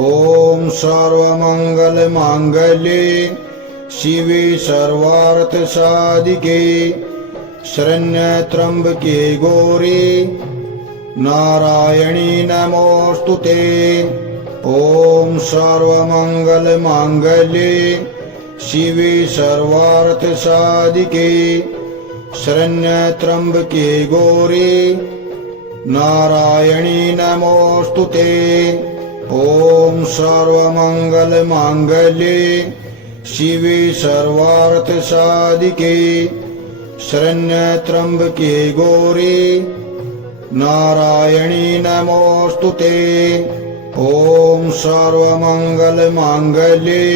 ॐ सर्वमङ्गलमाङ्गल्ये शिवे सर्वार्थसाधिके शरण्यत्र्यम्बके गौरी नारायणी नमोऽस्तुते। ॐ सर्वमङ्गलमाङ्गल्ये शिवे सर्वार्थसाधिके शरण्यत्र्यम्बके गौरी नारायणी नमोऽस्तुते। ॐ सर्वमङ्गलमाङ्गल्ये शिवे सर्वार्थसाधिके शरण्यत्र्यम्बके गौरी नारायणी नमोऽस्तुते। ॐ सर्वमङ्गलमाङ्गल्ये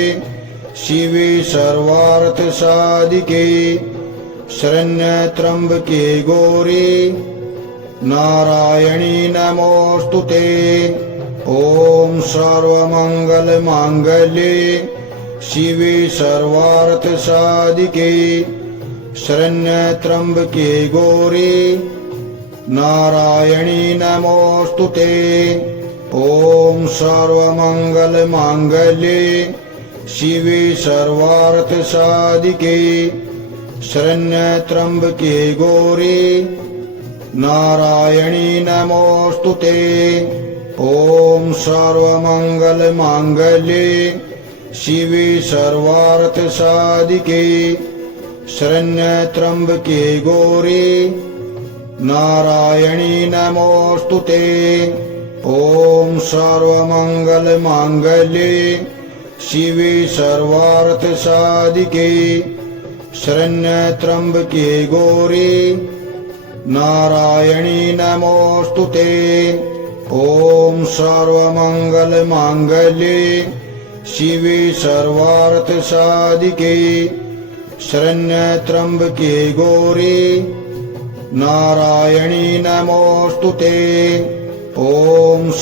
शिवे सर्वार्थसाधिके शरण्यत्र्यम्बके गौरी नारायणी नमोऽस्तुते। ॐ सर्वमङ्गलमाङ्गल्ये शिवे सर्वार्थसाधिके शरण्यत्र्यम्बके गौरी नारायणी नमोऽस्तुते। ॐ सर्वमङ्गलमाङ्गल्ये शिवे सर्वार्थसाधिके शरण्यत्र्यम्बके गौरी नारायणी नमोऽस्तुते। ॐ सर्वमङ्गलमाङ्गल्ये शिवे सर्वार्थसाधिके शरण्यत्र्यम्बके गौरी नारायणी नमोऽस्तुते। ॐ सर्वमङ्गलमाङ्गल्ये शिवे सर्वार्थसाधिके शरण्यत्र्यम्बके गौरी नारायणी नमोऽस्तुते। ॐ सर्वमङ्गलमाङ्गल्ये शिवे सर्वार्थसाधिके शरण्यत्र्यम्बके गौरी नारायणी नमोऽस्तुते। ॐ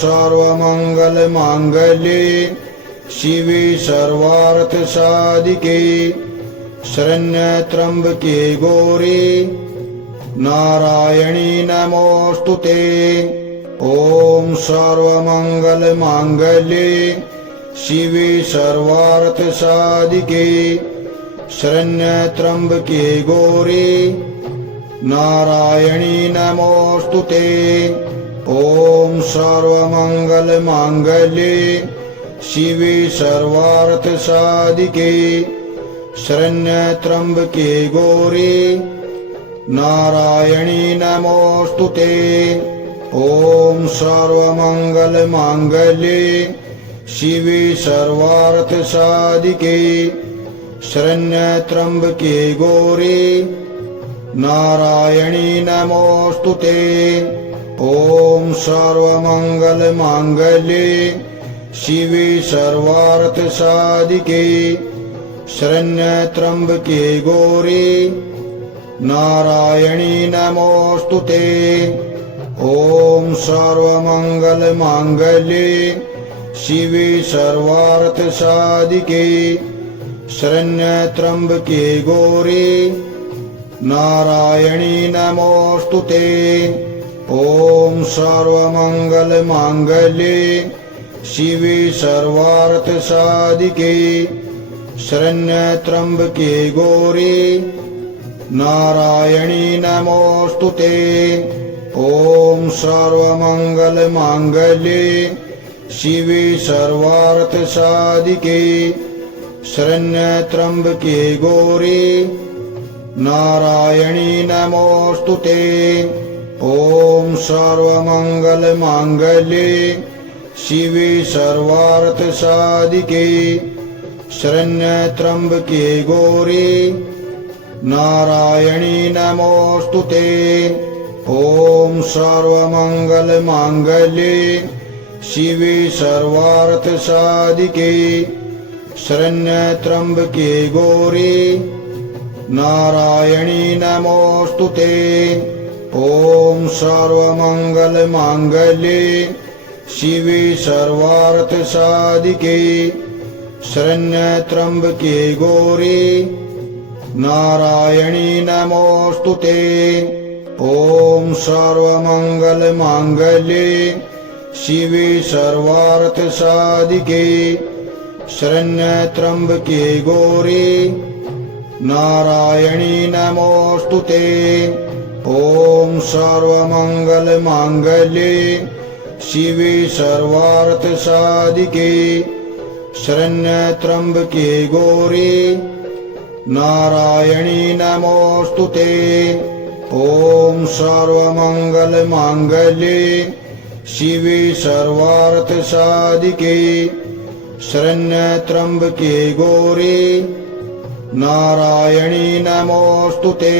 सर्वमङ्गलमाङ्गल्ये शिवे सर्वार्थसाधिके शरण्यत्र्यम्बके गौरी नारायणी नमोऽस्तुते। ॐ सर्वमङ्गलमाङ्गल्ये शिवे सर्वार्थसाधिके शरण्यत्र्यम्बके गौरी नारायणी नमोऽस्तुते। ॐ सर्वमङ्गलमाङ्गल्ये शिवे सर्वार्थसाधिके शरण्यत्र्यम्बके गौरी नारायणी नमोऽस्तुते। ॐ सर्वमङ्गलमाङ्गल्ये शिवे सर्वार्थसाधिके शरण्यत्र्यम्बके गौरी नारायणी नमोऽस्तुते। ॐ सर्वमङ्गलमाङ्गल्ये शिवे सर्वार्थसाधिके शरण्यत्र्यम्बके गौरी नारायणी नमोऽस्तुते। ॐ सर्वमङ्गलमाङ्गल्ये शिवे सर्वार्थसाधिके शरण्यत्र्यम्बके गौरी नारायणी नमोऽस्तुते। ॐ सर्वमङ्गलमाङ्गल्ये शिवे सर्वार्थसाधिके शरण्यत्र्यम्बके गौरी नारायणी नमोऽस्तुते। ॐ सर्वमङ्गलमाङ्गल्ये शिवे सर्वार्थसाधिके शरण्यत्र्यम्बके गौरी नारायणी नमोऽस्तुते। ॐ सर्वमङ्गलमाङ्गल्ये शिवे सर्वार्थसाधिके शरण्यत्र्यम्बके गौरी नारायणी नमोऽस्तुते। ॐ सर्वमङ्गलमाङ्गल्ये शिवे सर्वार्थसाधिके शरण्यत्र्यम्बके गौरी नारायणी नमोऽस्तुते। ॐ सर्वमङ्गलमाङ्गल्ये शिवे सर्वार्थसाधिके शरण्यत्र्यम्बके गौरी नारायणी नमोऽस्तुते। ॐ सर्वमङ्गलमाङ्गल्ये शिवे सर्वार्थसाधिके शरण्यत्र्यंबके गौरी नारायणी नमोस्तुते। ओम सर्वमंगलमांगल्ये शिवे सर्वार्थसाधिके शरण्यत्र्यंबके गौरी नारायणी नमोस्तुते। ओम सर्वमंगलमांगल्ये शिवे सर्वार्थसाधिके शरण्यत्र्यंबके गौरी नारायणी नमोस्तुते।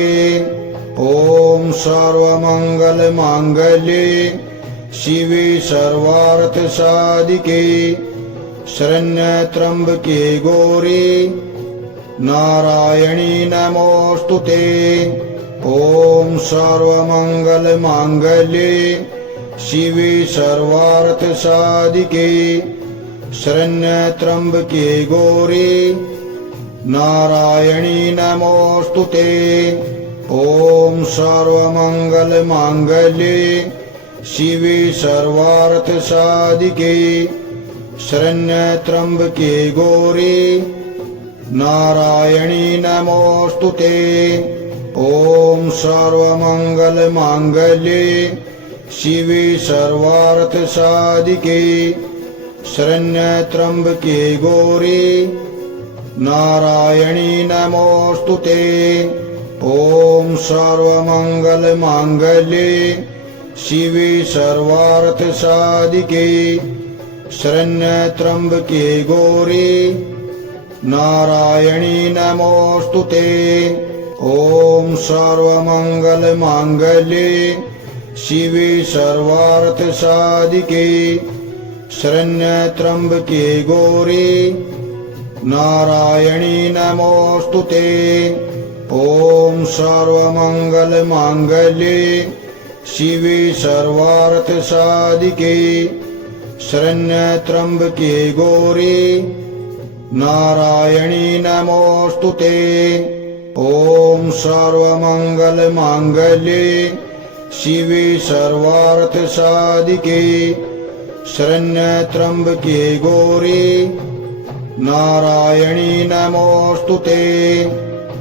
ओम सर्वमंगलमांगल्ये शिवे सर्वार्थसाधिके शरण्यत्र्यंबके गौरी नारायणी नमोस्तुते। ओम सर्वमंगलमांगल्ये शिवे सर्वार्थसाधिके शरण्यत्र्यंबके गौरी नारायणी नमोस्तुते। ओम सर्वमंगलमांगल्ये शिवे सर्वार्थसाधिके शरण्यत्र्यंबके गौरी नारायणी नमोस्तुते। ओम सर्वमंगलमांगल्ये शिवे सर्वार्थसाधिके शरण्यत्र्यंबके गौरी नारायणी नमोस्तुते। ओम सर्वमंगलमांगल्ये शिवे सर्वार्थसाधिके शरण्यत्र्यंबके गौरी नारायणी नमोस्तुते। ओम सर्वमंगलमांगल्ये शिवे सर्वार्थसाधिके शरण्यत्र्यंबके गौरी नारायणी नमोस्तुते। ओम सर्वमंगलमांगल्ये शिवे सर्वार्थसाधिके शरण्यत्र्यंबके गौरी नारायणी नमोस्तुते। ओम सर्वमंगलमांगल्ये शिवे सर्वार्थसाधिके शरण्यत्र्यंबके गौरी नारायणी नमोस्तुते।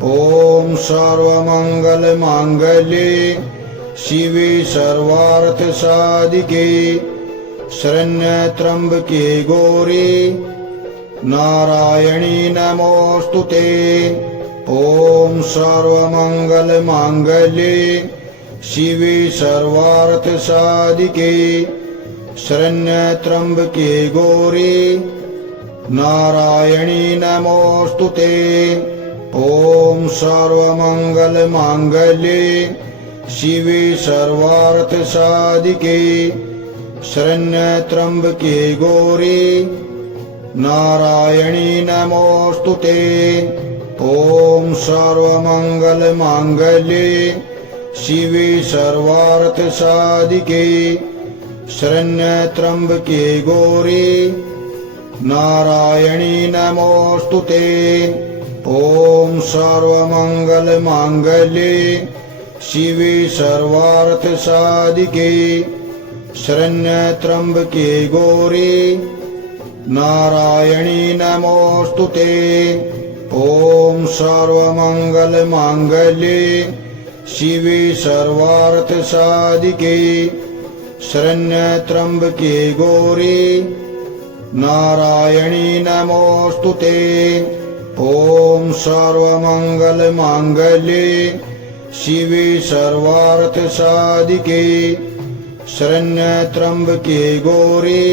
ओम सर्वमंगलमांगल्ये शिवे सर्वार्थसाधिके शरण्यत्र्यंबके गौरी नारायणी नमोस्तुते। ओम सर्वमंगलमांगल्ये शिवे सर्वार्थसाधिके शरण्यत्र्यंबके गौरी नारायणी नमोस्तुते। ओम सर्वमंगलमांगल्ये शिवे सर्वार्थसाधिके शरण्यत्र्यंबके गौरी नारायणी नमोस्तुते। ओम सर्वमंगलमांगल्ये शिवे सर्वार्थसाधिके शरण्यत्र्यंबके गौरी नारायणी नमोस्तुते। ओम सर्वमंगलमांगल्ये शिवे सर्वार्थसाधिके शरण्यत्र्यंबके गौरी नारायणी नमोस्तुते। ओम सर्वमंगलमांगल्ये शिवे सर्वार्थसाधिके शरण्यत्र्यंबके गौरी नारायणी नमोस्तुते। ओम सर्वमंगलमांगल्ये शिवे सर्वार्थसाधिके शरण्यत्र्यंबके गौरी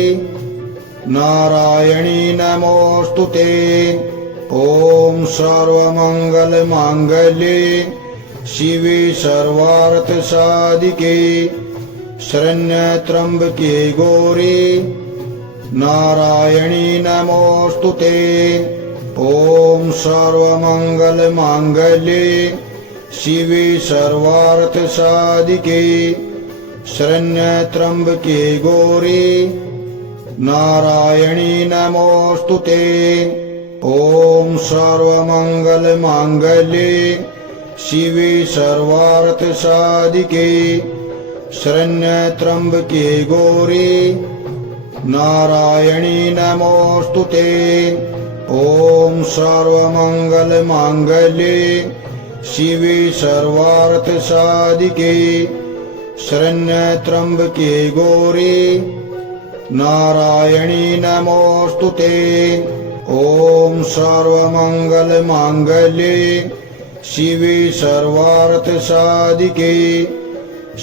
नारायणी नमोस्तुते। ओम सर्वमंगलमांगल्ये शिवे सर्वार्थसाधिके शरण्यत्र्यंबके गौरी नारायणी नमोस्तुते। ओम सर्वमंगलमांगल्ये शिवे सर्वार्थसाधिके शरण्यत्र्यंबके गौरी नारायणी नमोस्तुते। ओम सर्वमंगलमांगल्ये शिवे सर्वार्थसाधिके शरण्यत्र्यंबके गौरी नारायणी नमोस्तुते। ॐ सर्वमङ्गलमाङ्गल्ये शिवे सर्वार्थसाधिके शरण्यत्र्यम्बके गौरी नारायणी नमोस्तुते। ॐ सर्वमङ्गलमाङ्गल्ये शिवे सर्वार्थसाधिके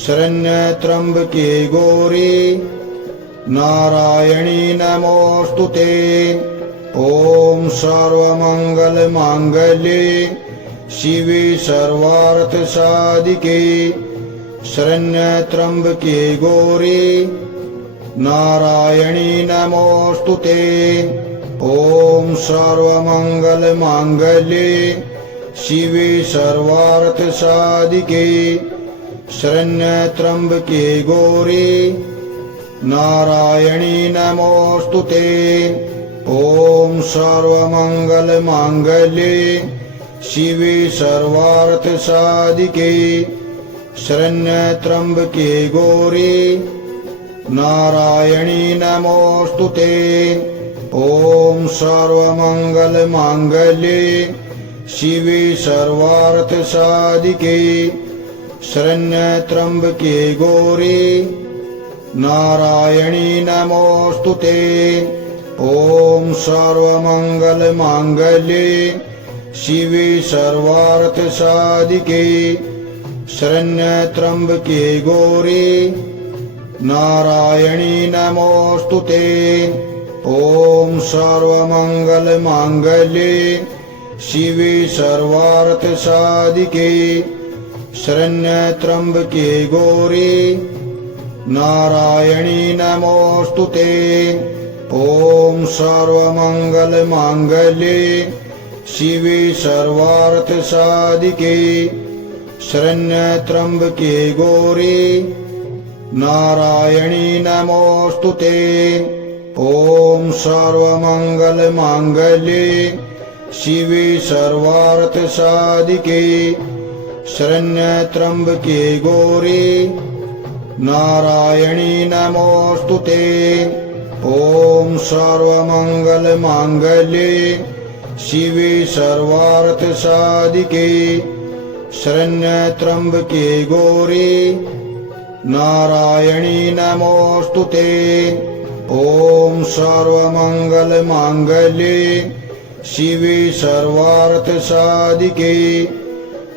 शरण्यत्र्यम्बके गौरी नारायणी नमोस्तुते। ॐ सर्वमङ्गलमाङ्गल्ये शिवे सर्वार्थसाधिके शरण्यत्र्यम्बके गौरी नारायणी नमोस्तुते। ॐ सर्वमङ्गलमाङ्गल्ये शिवे सर्वार्थसाधिके शरण्यत्र्यम्बके गौरी नारायणी नमोस्तुते। ॐ सर्वमङ्गलमाङ्गल्ये शिवे सर्वार्थसाधिके शरण्यत्र्यम्बके गौरी नारायणी नमोस्तुते। ॐ सर्वमङ्गलमाङ्गल्ये शिवे सर्वार्थसाधिके शरण्यत्र्यम्बके गौरी नारायणी नमोस्तुते। ॐ सर्वमङ्गलमाङ्गल्ये शिवे सर्वार्थसाधिके शरण्यत्र्यम्बके गौरी नारायणी नमोस्तुते। ॐ सर्वमङ्गलमाङ्गल्ये शिवे सर्वार्थसाधिके शरण्यत्र्यम्बके गौरी नारायणी नमोस्तुते। ॐ सर्वमङ्गलमाङ्गल्ये शिवे सर्वार्थसाधिके शरण्यत्र्यम्बके गौरी नारायणी नमोस्तुते। ॐ सर्वमङ्गलमाङ्गल्ये शिवे सर्वार्थसाधिके शरण्यत्र्यम्बके गौरी नारायणी नमोस्तुते। ॐ सर्वमङ्गलमाङ्गल्ये शिवे सर्वार्थसाधिके शरण्यत्र्यम्बके गौरी नारायणी नमोस्तुते। ॐ सर्वमङ्गलमाङ्गल्ये शिवे सर्वार्थसाधिके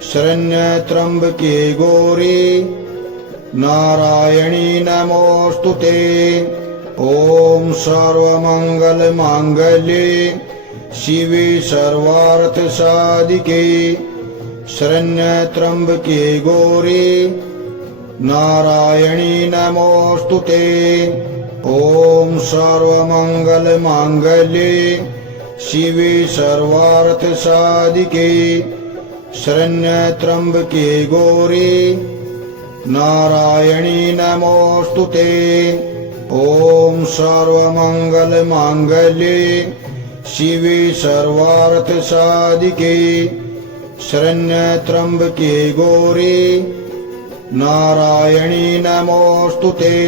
शरण्यत्र्यम्बके गौरी नारायणी नमोस्तुते। ॐ सर्वमङ्गलमाङ्गल्ये शिवे सर्वार्थसाधिके शरण्यत्र्यम्बके गौरी नारायणी नमोस्तुते। ॐ सर्वमङ्गलमाङ्गल्ये शिवे सर्वार्थसाधिके शरण्यत्र्यम्बके गौरी नारायणी नमोस्तुते। ॐ सर्वमङ्गलमाङ्गल्ये शिवे सर्वार्थसाधिके शरण्यत्र्यम्बके गौरी नारायणी नमोस्तुते।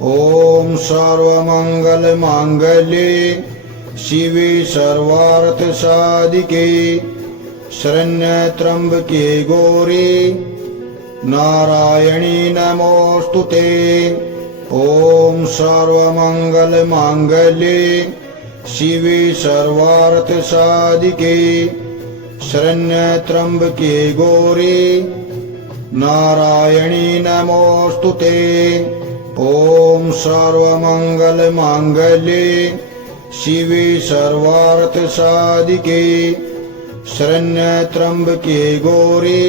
ॐ सर्वमङ्गलमाङ्गल्ये शिवे सर्वार्थसाधिके शरण्यत्र्यम्बके गौरी नारायणी नमोस्तुते। ॐ सर्वमङ्गलमाङ्गल्ये शिवे सर्वार्थसाधिके शरण्यत्र्यम्बके गौरी नारायणी नमोस्तुते। ॐ सर्वमङ्गलमाङ्गल्ये शिवे सर्वार्थसाधिके शरण्यत्र्यम्बके गौरी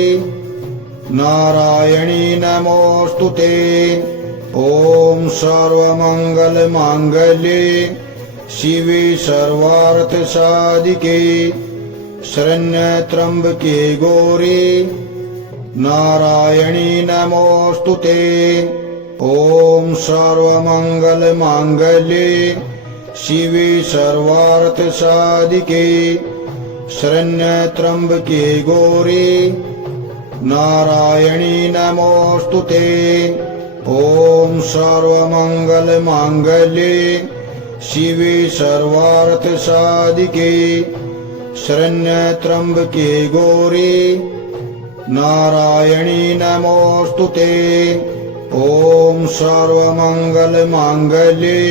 नारायणी नमोस्तुते। ॐ सर्वमङ्गलमाङ्गल्ये शिवे सर्वार्थसाधिके शरण्यत्र्यम्बके गौरी नारायणी नमोस्तुते। ॐ सर्वमङ्गलमाङ्गल्ये शिवे सर्वार्थसाधिके शरण्यत्र्यम्बके गौरी नारायणी नमोस्तुते। ॐ सर्वमङ्गलमाङ्गल्ये शिवे सर्वार्थसाधिके शरण्यत्र्यम्बके गौरी नारायणी नमोऽस्तुते। ॐ सर्वमङ्गलमाङ्गल्ये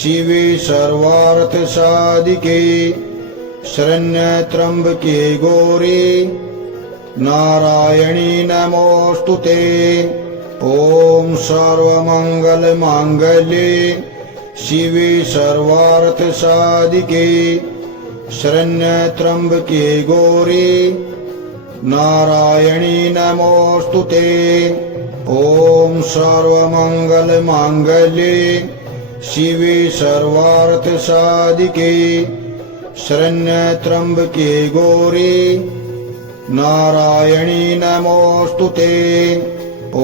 शिवे सर्वार्थसाधिके शरण्यत्र्यम्बके गौरी नारायणी नमोऽस्तुते। ॐ सर्वमङ्गलमाङ्गल्ये शिवे सर्वार्थसाधिके शरण्यत्र्यम्बके गौरी नारायणी नमोऽस्तुते। ॐ सर्वमङ्गलमाङ्गल्ये शिवे सर्वार्थसाधिके शरण्यत्र्यम्बके गौरी नारायणी नमोऽस्तुते। ॐ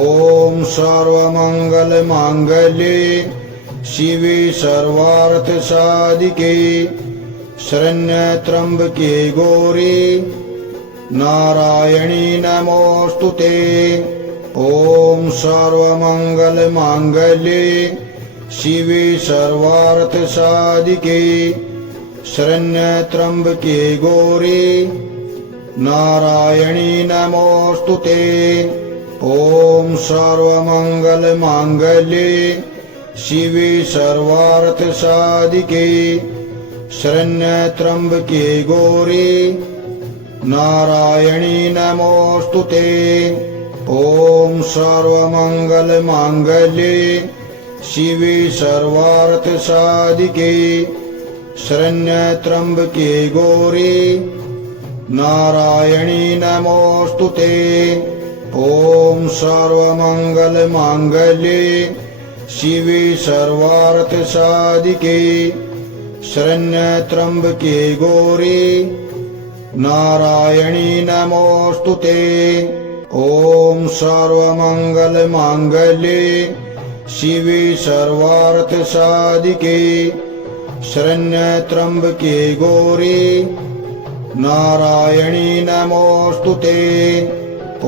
सर्वमङ्गलमाङ्गल्ये शिवे सर्वार्थसाधिके शरण्यत्र्यम्बके गौरी नारायणी नमोऽस्तुते। ॐ सर्वमङ्गलमाङ्गल्ये शिवे सर्वार्थसाधिके शरण्यत्र्यम्बके गौरी नारायणी नमोऽस्तुते। ॐ सर्वमङ्गलमाङ्गल्ये शिवे सर्वार्थसाधिके शरण्यत्र्यम्बके गौरी नारायणी नमोऽस्तुते। ॐ सर्वमङ्गलमाङ्गल्ये शिवे सर्वार्थसाधिके शरण्यत्र्यम्बके गौरी नारायणी नमोऽस्तुते। ॐ सर्वमङ्गलमाङ्गल्ये शिवे सर्वार्थसाधिके शरण्यत्र्यम्बके गौरी नारायणी नमोऽस्तुते। ॐ सर्वमङ्गलमाङ्गल्ये शिवे सर्वार्थसाधिके शरण्यत्र्यम्बके गौरी नारायणी नमोऽस्तुते। ॐ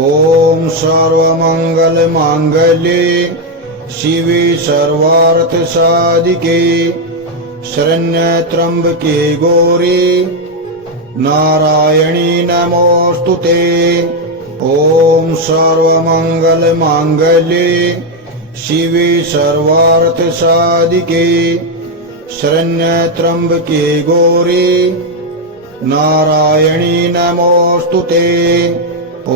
सर्वमङ्गलमाङ्गल्ये शिवे सर्वार्थसाधिके शरण्यत्र्यम्बके गौरी नारायणी नमोऽस्तुते। ॐ सर्वमङ्गलमाङ्गल्ये शिवे सर्वार्थसाधिके शरण्यत्र्यम्बके गौरी नारायणी नमोऽस्तुते। ॐ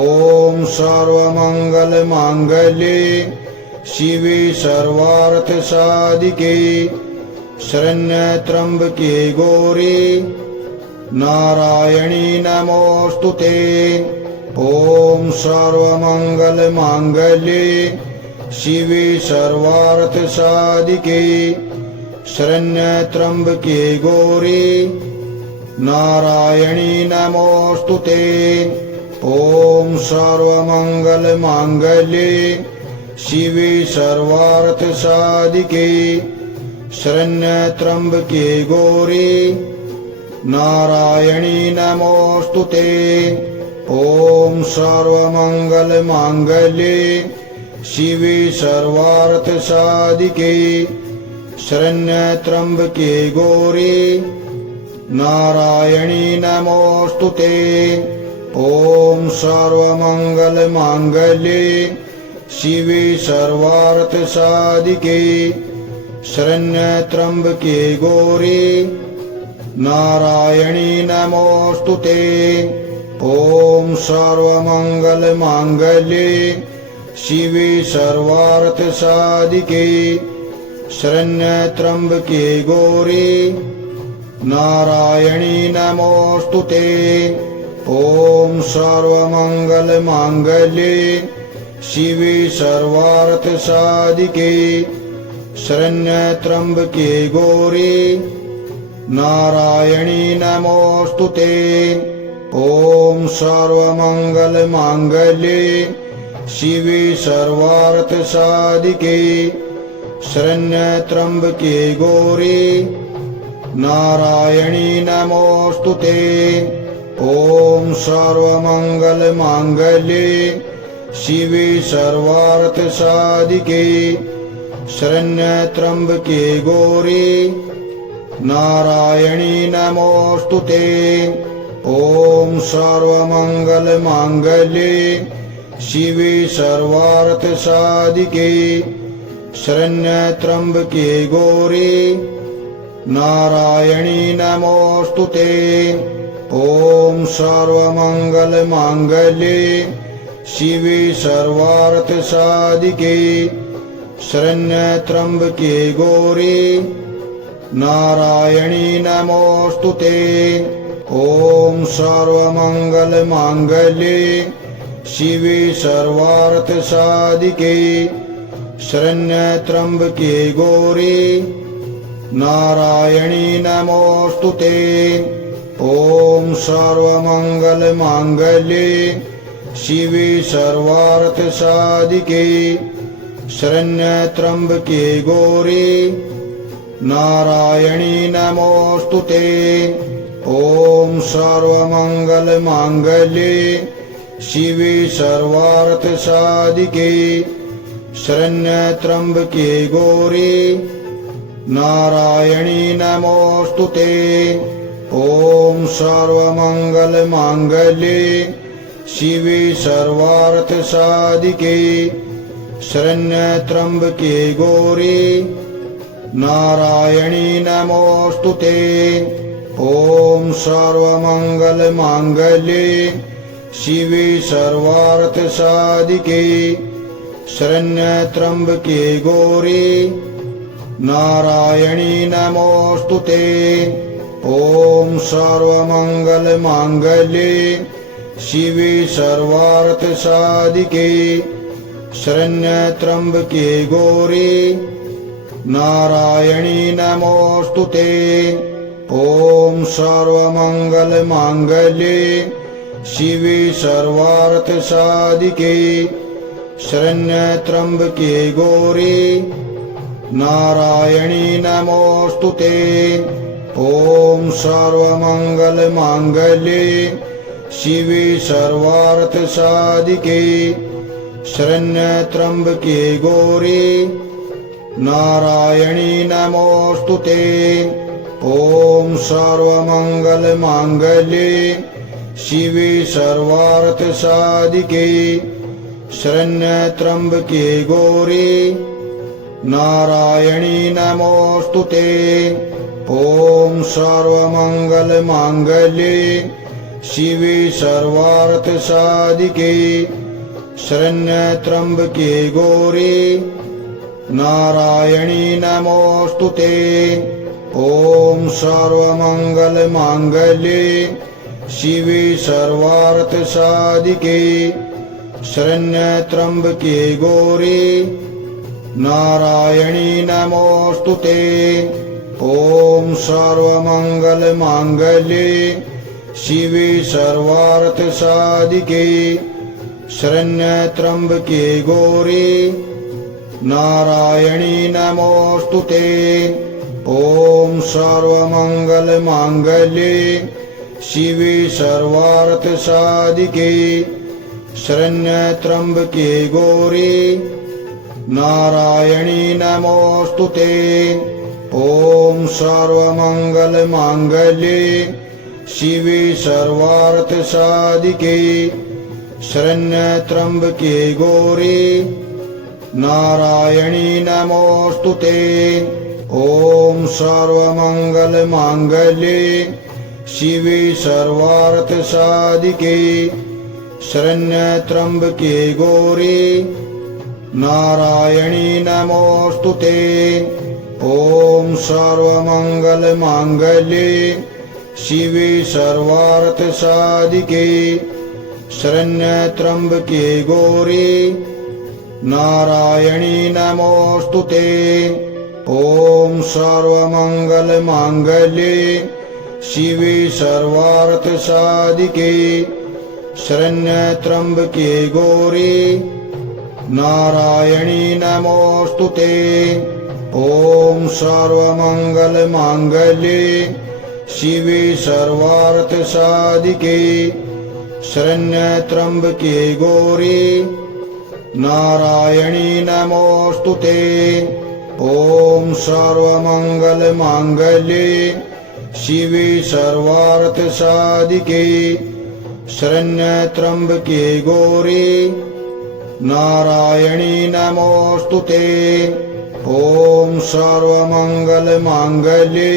सर्वमङ्गलमाङ्गल्ये शिवे सर्वार्थसाधिके शरण्यत्र्यम्बके गौरी नारायणी नमोऽस्तुते। ॐ सर्वमङ्गलमाङ्गल्ये शिवे सर्वार्थसाधिके शरण्यत्र्यम्बके गौरी नारायणी नमोऽस्तुते। ॐ सर्वमङ्गलमाङ्गल्ये शिवे सर्वार्थसाधिके शरण्यत्र्यम्बके गौरी नारायणी नमोऽस्तुते। ॐ सर्वमङ्गलमाङ्गल्ये शिवे सर्वार्थसाधिके शरण्यत्र्यम्बके गौरी नारायणी नमोऽस्तुते। ॐ सर्वमङ्गलमाङ्गल्ये शिवे सर्वार्थसाधिके शरण्यत्र्यम्बके गौरी नारायणी नमोऽस्तुते। ॐ सर्वमङ्गलमाङ्गल्ये शिवे सर्वार्थसाधिके शरण्यत्र्यम्बके गौरी नारायणी नमोऽस्तुते। ॐ सर्वमङ्गलमाङ्गल्ये शिवे सर्वार्थसाधिके शरण्यत्र्यम्बके गौरी नारायणी नमोऽस्तुते। ॐ सर्वमङ्गलमाङ्गल्ये शिवे सर्वार्थसाधिके शरण्यत्र्यम्बके गौरी नारायणी नमोऽस्तुते। ॐ सर्वमङ्गलमाङ्गल्ये शिवे सर्वार्थसाधिके शरण्यत्र्यंबके गौरी नारायणी नमोस्तुते। ओम सर्वमंगलमांगल्ये शिवे सर्वार्थसाधिके शरण्यत्र्यंबके गौरी नारायणी नमोस्तुते। ओम सर्वमंगलमांगल्ये शिवे सर्वार्थसाधिके शरण्यत्र्यंबके गौरी नारायणी नमोस्तुते। ओम सर्वमंगलमांगल्ये शिवे सर्वार्थसाधिके शरण्यत्र्यंबके गौरी नारायणी नमोस्तुते। ओम सर्वमंगलमांगल्ये शिवे सर्वार्थसाधिके शरण्यत्र्यंबके गौरी नारायणी नमोस्तुते। ओम सर्वमंगलमांगल्ये शिवे सर्वार्थसाधिके शरण्यत्र्यंबके गौरी नारायणी नमोस्तुते। ओम सर्वमंगलमांगल्ये शिवे सर्वार्थसाधिके शरण्यत्र्यंबके गौरी नारायणी नमोस्तुते। ओम सर्वमंगलमांगल्ये शिवे सर्वार्थसाधिके शरण्यत्र्यंबके गौरी नारायणी नमोस्तुते। ओम सर्वमंगलमांगल्ये शिवे सर्वार्थसाधिके शरण्यत्र्यंबके गौरी नारायणी नमोस्तुते। ओम सर्वमंगलमांगल्ये शिवे सर्वार्थसाधिके शरण्यत्र्यंबके गौरी नारायणी नमोस्तुते। ओम सर्वमंगलमांगल्ये शिवे सर्वार्थसाधिके शरण्यत्र्यंबके गौरी नारायणी नमोस्तुते। ओम सर्वमंगलमांगल्ये शिवे सर्वार्थसाधिके शरण्यत्र्यंबके गौरी नारायणी नमोस्तुते। ओम सर्वमंगलमांगल्ये शिवे सर्वार्थसाधिके शरण्यत्र्यंबके गौरी नारायणी नमोस्तुते। ओम सर्वमंगलमांगल्ये शिवे सर्वार्थसाधिके शरण्यत्र्यंबके गौरी नारायणी नमोस्तुते। ओम सर्वमंगलमांगल्ये शिवे सर्वार्थसाधिके शरण्यत्र्यंबके गौरी नारायणी नमोस्तुते। ओम सर्वमंगलमांगल्ये शिवे सर्वार्थसाधिके शरण्यत्र्यंबके गौरी नारायणी नमोस्तुते। ओम सर्वमंगलमांगल्ये शिवे सर्वार्थसाधिके शरण्यत्र्यंबके गौरी नारायणी नमोस्तुते। ओम सर्वमंगलमांगल्ये शिवे सर्वार्थसाधिके शरण्यत्र्यंबके गौरी नारायणी नमोस्तुते। ओम सर्वमंगलमांगल्ये शिवे सर्वार्थसाधिके शरण्यत्र्यंबके गौरी नारायणी नमोस्तुते। ओम सर्वमंगलमांगल्ये शिवे सर्वार्थसाधिके शरण्यत्र्यंबके गौरी नारायणी नमोस्तुते। ओम सर्वमंगलमांगल्ये शिवे सर्वार्थसाधिके शरण्यत्र्यंबके गौरी नारायणी नमोऽस्तु ते। ॐ सर्वमङ्गलमाङ्गल्ये शिवे सर्वार्थसाधिके शरण्यत्र्यम्बके गौरी नारायणी नमोऽस्तु ते। ॐ सर्वमङ्गलमाङ्गल्ये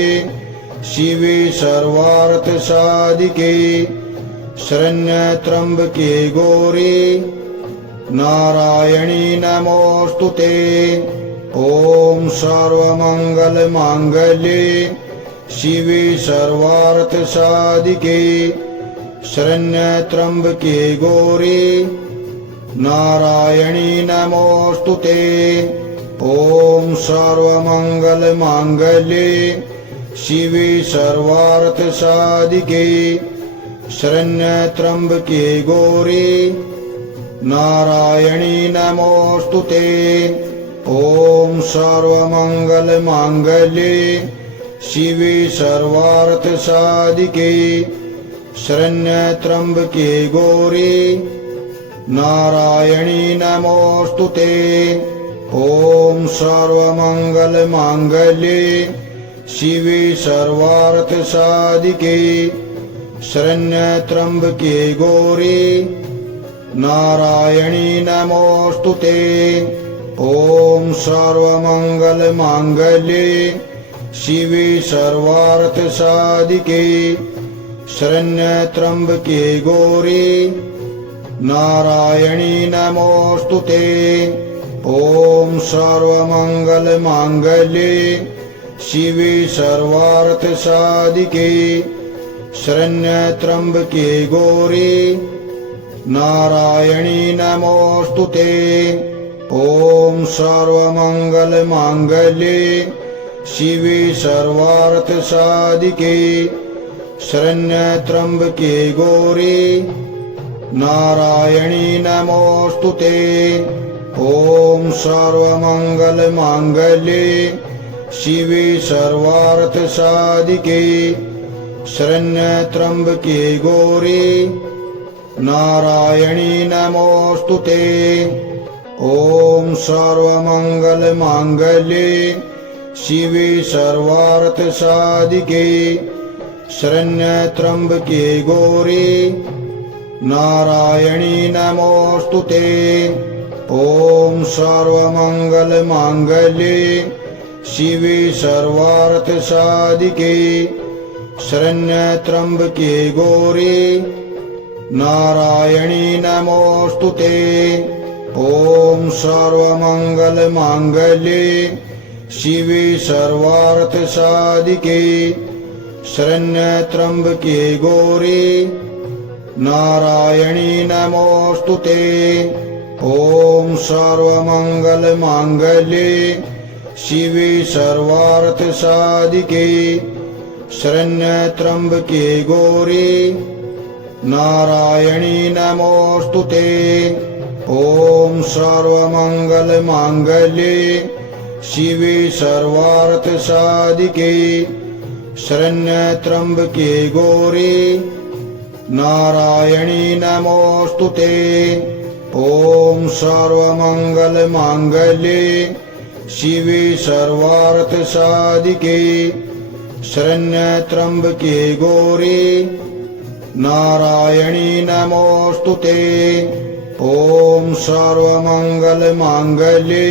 शिवे सर्वार्थसाधिके शरण्यत्र्यम्बके गौरी नारायणी नमोऽस्तु ते। ॐ सर्वमङ्गलमाङ्गल्ये शिवे सर्वार्थसाधिके शरण्यत्र्यम्बके गौरी नारायणी नमोऽस्तु ते। ॐ सर्वमङ्गलमाङ्गल्ये शिवे सर्वार्थसाधिके शरण्यत्र्यम्बके गौरी नारायणी नमोऽस्तु ते। ॐ सर्वमङ्गलमाङ्गल्ये शिवे सर्वार्थसाधिके शरण्यत्र्यम्बके गौरी नारायणी नमोऽस्तु ते। ॐ सर्वमङ्गलमाङ्गल्ये शिवे सर्वार्थसाधिके शरण्यत्र्यम्बके गौरी नारायणी नमोऽस्तु ते। ॐ सर्वमङ्गलमाङ्गल्ये शिवे सर्वार्थसाधिके शरण्यत्र्यम्बके गौरी नारायणी नमोऽस्तु ते। ॐ सर्वमङ्गलमाङ्गल्ये शिवे सर्वार्थसाधिके शरण्यत्र्यम्बके गौरी नारायणी नमोऽस्तु ते। ॐ सर्वमङ्गलमाङ्गल्ये शिवे सर्वार्थसाधिके शरण्यत्र्यम्बके गौरी नारायणी नमोऽस्तु ते। ॐ सर्वमङ्गलमाङ्गल्ये शिवे सर्वार्थसाधिके शरण्यत्र्यम्बके गौरी नारायणी नमोऽस्तु ते। ॐ सर्वमङ्गलमाङ्गल्ये शिवे सर्वार्थसाधिके शरण्यत्र्यम्बके गौरी नारायणी नमोऽस्तु ते। ॐ सर्वमङ्गलमाङ्गल्ये शिवे सर्वार्थसाधिके शरण्यत्र्यम्बके गौरी नारायणी नमोऽस्तु ते। ॐ सर्वमङ्गलमाङ्गल्ये शिवे सर्वार्थसाधिके शरण्यत्र्यम्बके गौरी नारायणी नमोऽस्तु ते। ॐ सर्वमङ्गलमाङ्गल्ये शिवे सर्वार्थसाधिके शरण्यत्र्यम्बके गौरी नारायणी नमोऽस्तु ते। ॐ सर्वमङ्गलमाङ्गल्ये शिवे सर्वार्थसाधिके शरण्यत्र्यम्बके गौरी नारायणी नमोऽस्तु ते। ॐ सर्वमङ्गलमाङ्गल्ये शिवे सर्वार्थसाधिके शरण्यत्र्यम्बके गौरी नारायणी नमोऽस्तु ते। ॐ सर्वमङ्गलमाङ्गल्ये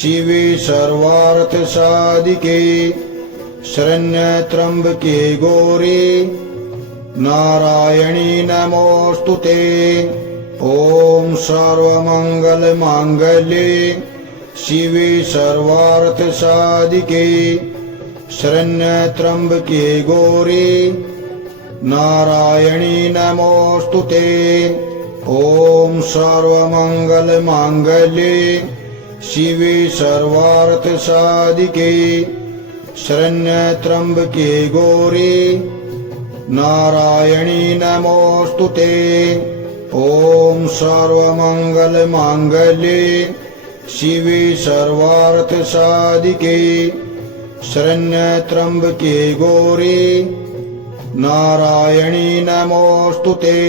शिवे सर्वार्थसाधिके शरण्यत्र्यम्बके गौरी नारायणी नमोऽस्तु ते। ॐ सर्वमङ्गलमाङ्गल्ये शिवे सर्वार्थसाधिके शरण्यत्र्यम्बके गौरी नारायणी नमोऽस्तु ते। ॐ सर्वमङ्गलमाङ्गल्ये शिवे सर्वार्थसाधिके शरण्यत्र्यम्बके गौरी नारायणी नमोऽस्तु ते। ॐ सर्वमङ्गलमाङ्गल्ये शिवे सर्वार्थसाधिके शरण्यत्र्यम्बके गौरी नारायणी नमोऽस्तु ते।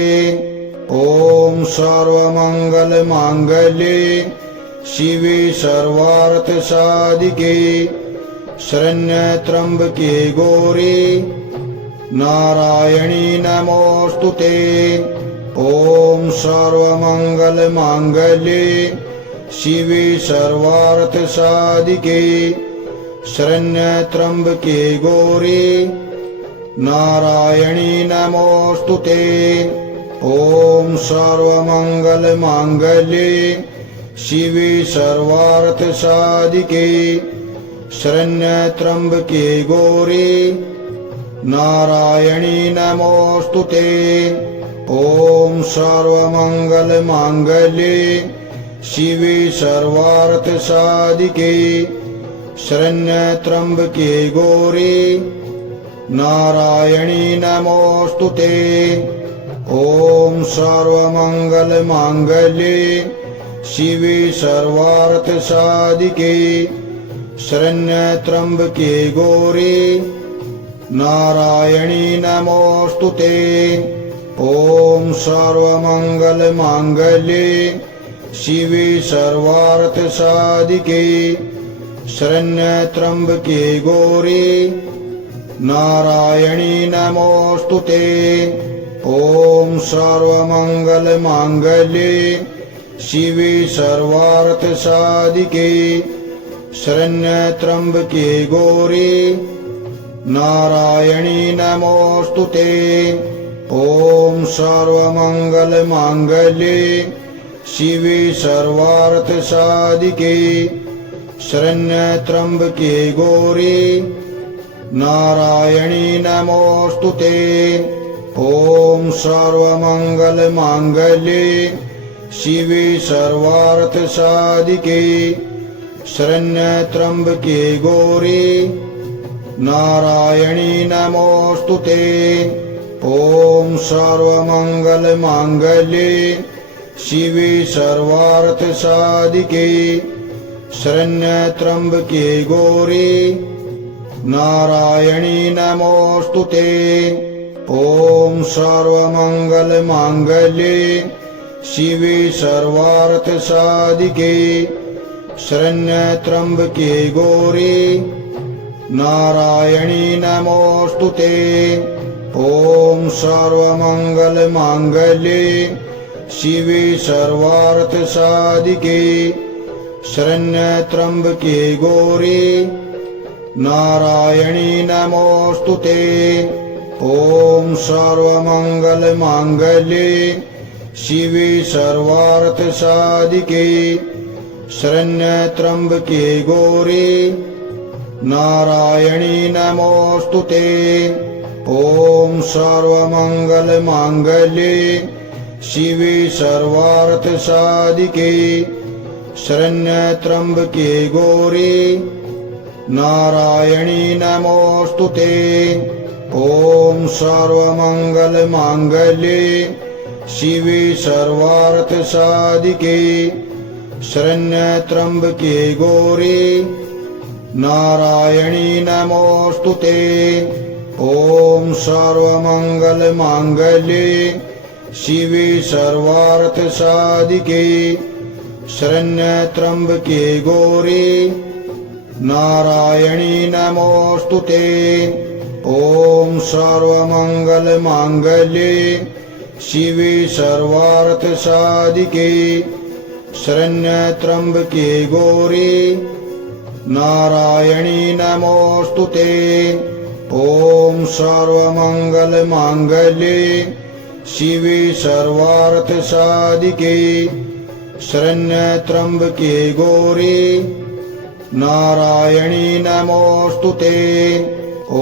ॐ सर्वमङ्गलमाङ्गल्ये शिवे सर्वार्थसाधिके शरण्यत्र्यम्बके गौरी नारायणी नमोऽस्तुते। ॐ सर्वमङ्गलमाङ्गल्ये शिवे सर्वार्थसाधिके शरण्यत्र्यम्बके गौरी नारायणी नमोऽस्तुते। ॐ सर्वमङ्गलमाङ्गल्ये शिवे सर्वार्थसाधिके शरण्यत्र्यम्बके गौरी नारायणी नमोऽस्तुते। ॐ सर्वमङ्गलमाङ्गल्ये शिवे सर्वार्थसाधिके शरण्यत्र्यम्बके गौरी नारायणी नमोऽस्तुते। ॐ सर्वमङ्गलमाङ्गल्ये शिवे सर्वार्थसाधिके शरण्यत्र्यम्बके गौरी नारायणी नमोऽस्तुते। ॐ सर्वमङ्गलमाङ्गल्ये शिवे सर्वार्थसाधिके शरण्यत्र्यम्बके गौरी नारायणी नमोऽस्तुते। ॐ सर्वमङ्गलमाङ्गल्ये शिवे सर्वार्थसाधिके शरण्यत्र्यम्बके गौरी नारायणी नमोऽस्तुते। ॐ सर्वमङ्गलमाङ्गल्ये शिवे सर्वार्थसाधिके शरण्यत्र्यम्बके गौरी नारायणी नमोऽस्तुते। ॐ सर्वमङ्गलमाङ्गल्ये शिवे सर्वार्थसाधिके शरण्यत्र्यम्बके गौरी नारायणी नमोऽस्तुते। ॐ सर्वमङ्गलमाङ्गल्ये शिवे सर्वार्थसाधिके शरण्यत्र्यम्बके गौरी नारायणी नमोऽस्तुते। ॐ सर्वमङ्गलमाङ्गल्ये शिवे सर्वार्थसाधिके शरण्यत्र्यम्बके गौरी नारायणी नमोऽस्तुते। ॐ सर्वमङ्गलमाङ्गल्ये शिवे सर्वार्थसाधिके शरण्यत्र्यम्बके गौरी नारायणी नमोऽस्तुते। ॐ सर्वमङ्गलमाङ्गल्ये शिवे सर्वार्थसाधिके शरण्यत्र्यम्बके गौरी नारायणी नमोऽस्तुते। ॐ सर्वमङ्गलमाङ्गल्ये शिवे सर्वार्थसाधिके शरण्यत्र्यम्बके गौरी नारायणी नमोऽस्तुते। ॐ सर्वमङ्गलमाङ्गल्ये शिवे सर्वार्थसाधिके शरण्यत्र्यम्बके गौरी नारायणी नमोऽस्तुते। ॐ सर्वमङ्गलमाङ्गल्ये शिवे सर्वार्थसाधिके शरण्यत्र्यम्बके गौरी नारायणी नमोऽस्तुते। ॐ सर्वमङ्गलमाङ्गल्ये शिवे सर्वार्थसाधिके शरण्यत्र्यम्बके गौरी नारायणी नमोऽस्तुते। ॐ सर्वमङ्गलमाङ्गल्ये शिवे सर्वार्थसाधिके शरण्यत्र्यम्बके गौरी नारायणी नमोऽस्तुते। ॐ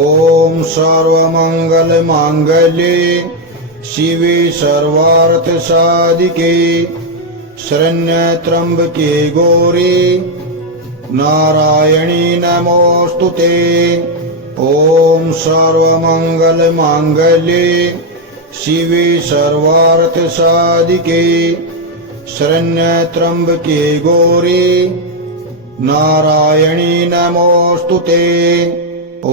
सर्वमङ्गलमाङ्गल्ये शिवे सर्वार्थसाधिके शरण्यत्र्यम्बके गौरी नारायणी नमोऽस्तुते। ॐ सर्वमङ्गलमाङ्गल्ये शिवे सर्वार्थसाधिके शरण्यत्र्यम्बके गौरी नारायणी नमोऽस्तुते। ॐ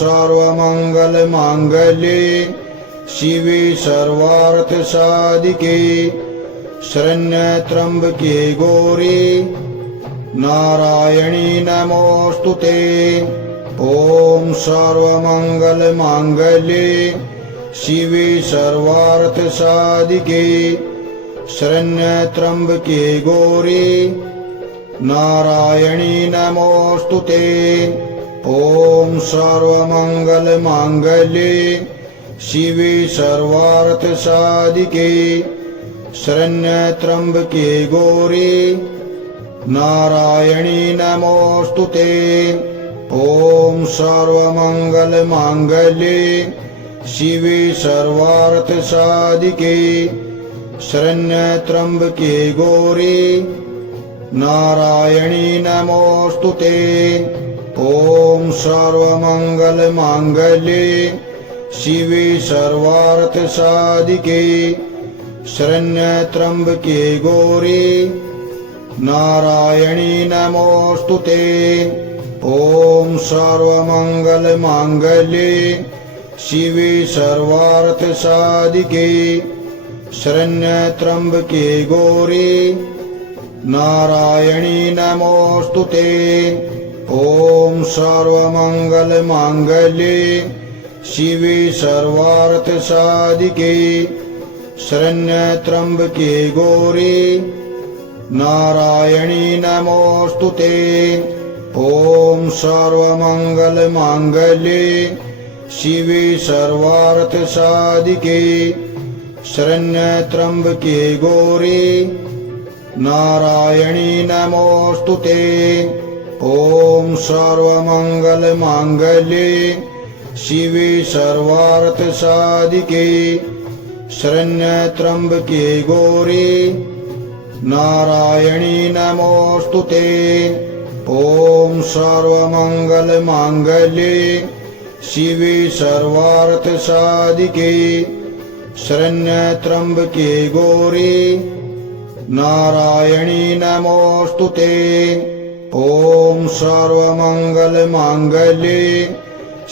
सर्वमङ्गलमाङ्गल्ये शिवे सर्वार्थसाधिके शरण्यत्र्यंबके गौरी नारायणी नमोस्तुते। ॐ सर्वमङ्गलमाङ्गल्ये शिवे सर्वार्थसाधिके शरण्यत्र्यंबके गौरी नारायणी नमोस्तुते। ॐ सर्वमङ्गलमाङ्गल्ये शिवे सर्वार्थसाधिके शरण्यत्र्यंबके गौरी नारायणी नमोस्तुते। ॐ सर्वमङ्गलमाङ्गल्ये शिवे सर्वार्थसाधिके शरण्यत्र्यंबके गौरी नारायणी नमोस्तुते। ॐ सर्वमङ्गलमाङ्गल्ये शिवे सर्वार्थसाधिके शरण्यत्र्यंबके गौरी नारायणी नमोस्तुते। ॐ सर्वमङ्गलमाङ्गल्ये शिवे सर्वार्थसाधिके शरण्यत्र्यंबके गौरी नारायणी नमोस्तुते। ॐ सर्वमङ्गलमाङ्गल्ये शिवे सर्वार्थसाधिके शरण्यत्र्यंबके गौरी नारायणी नमोस्तुते। ॐ सर्वमङ्गलमाङ्गल्ये शिवे सर्वार्थसाधिके शरण्यत्र्यंबके गौरी नारायणी नमोस्तुते। ॐ सर्वमङ्गलमाङ्गल्ये शिवे सर्वार्थसाधिके शरण्यत्र्यंबके गौरी नारायणी नमोस्तुते। ॐ सर्वमङ्गलमाङ्गल्ये शिवे सर्वार्थसाधिके शरण्यत्र्यंबके गौरी नारायणी नमोस्तुते। ॐ सर्वमङ्गलमाङ्गल्ये